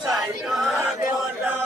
China,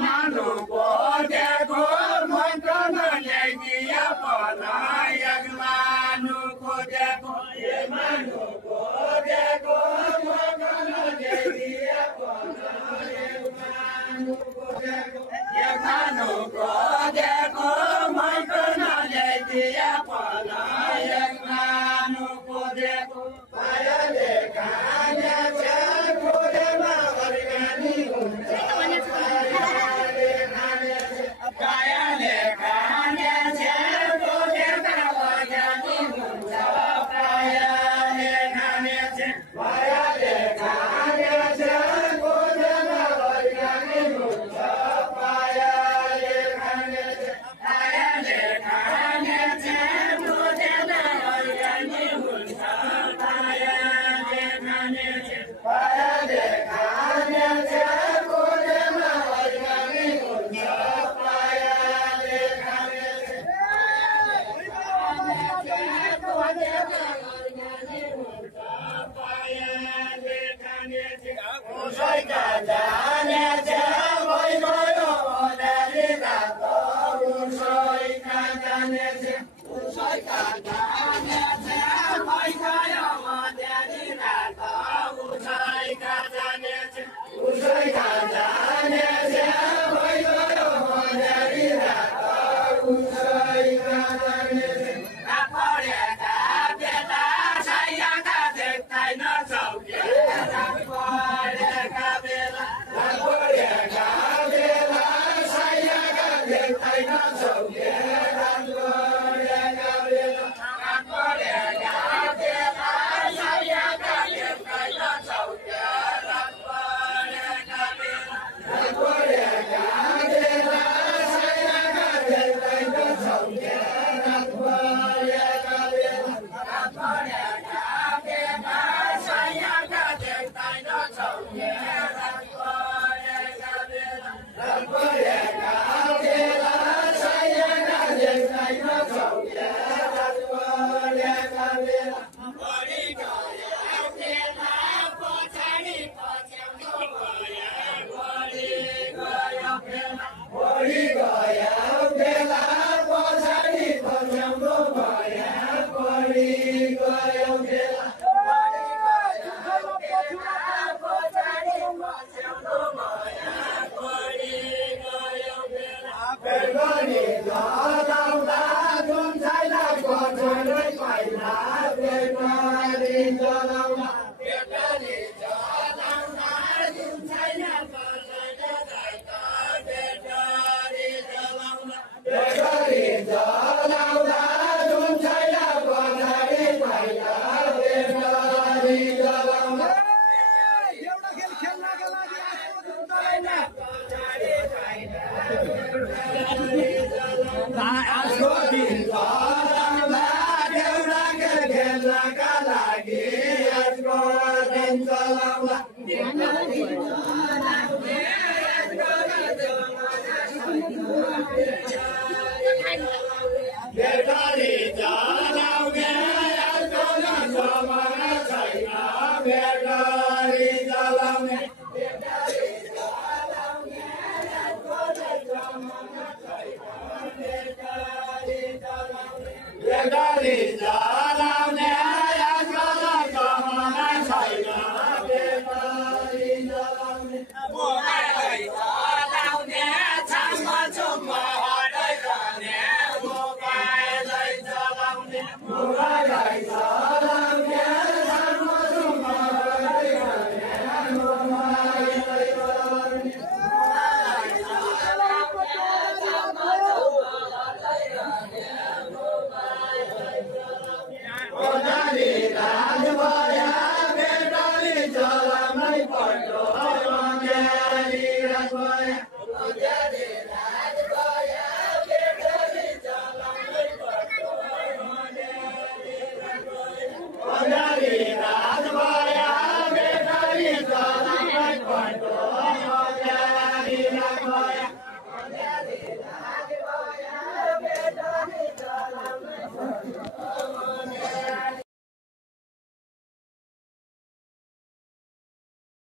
मानु खोजेको मन्त्र नल्याइदिया पलायक मानु खोजेको मानु खोजेको मन्त्र नल्याइदिया पलायक मानु खोजेको मानु खोजेको मन्त्र नल्याइदिया पलायक मानु खोजेको पायाले खाने छन् खोजेमा अर्गानी हुन्छ पायाले खाने छन् खोजेमा अर्गानी हुन्छ पायाले खाने छन् पायाले खाने छन् खोजेमा अर्गानी हुन्छ पायाले खाने छन् पायाले खाने छन् खोजेमा अर्गानी हुन्छ पायाले खाने छन् पायाले खाने छन् खोजेमा अर्गानी हुन्छ पायाले खाने छन् पायाले खाने छन् उसैका जाने छन् भइगयो ओधारी रात उसैका जाने छन् उसैका जाने छन् भइगयो ओधारी रात उसैका जाने छन् उसैका जाने छन् भइगयो ओधारी रात उसैका जाने छन् पढेका बेला सायाका देख्दैन चौके पढेका बेला पढेका बेला सायाका देख्दैन चौके पढेका बेला पढेका बेला सायाका देख्दैन चौके पढेका बेला पढेका बेला सायाका देख्दैन चौके पढेका बेला पढेका बेला सायाका देख्दैन चौके पढेका बेला पढेका बेला सायाका देख्दैन चौके पढेका बेला पढि गयो बेला पछाडि पछ्याउनु भयो पढि गयो बेला पढि गयो बेला पछाडि पछ्याउनु भयो पढि गयो बेला पछाडि पछ्याउनु भयो पढि गयो बेला बेलगनी जलाउँदा जुन छैन कठोरै पाइला बेलगनी जलाउँदा बेलगनी जलाउँदा जुन छैन कठोरै पाइला बेलगनी जलाउँदा बेलगनी जलाउँदा जुन छैन कठोरै पाइला बेलगनी जलाउँदा एउटा खेल खेल्नका लागि आएको जुत्तादैन आजको दिन चलाउँदा एउटा खेल खेल्नका लागि आजको दिन चलाउँदा बेलगनी जलाउने आजको जमाना छैन बेलगनी जलाउने बेलगनी जलाउने आजको जमाना छैन बेलगनी जलाउने मोबाइल जलाउने छाममा छुममा हराइ जाने मोबाइल जलाउने मोबाइल जलाउने छाममा छुममा हराइ जाने मोबाइल जलाउने ओधारी रात भयो बेलगनी जलाउनै पर्यो ओधारी रात भयो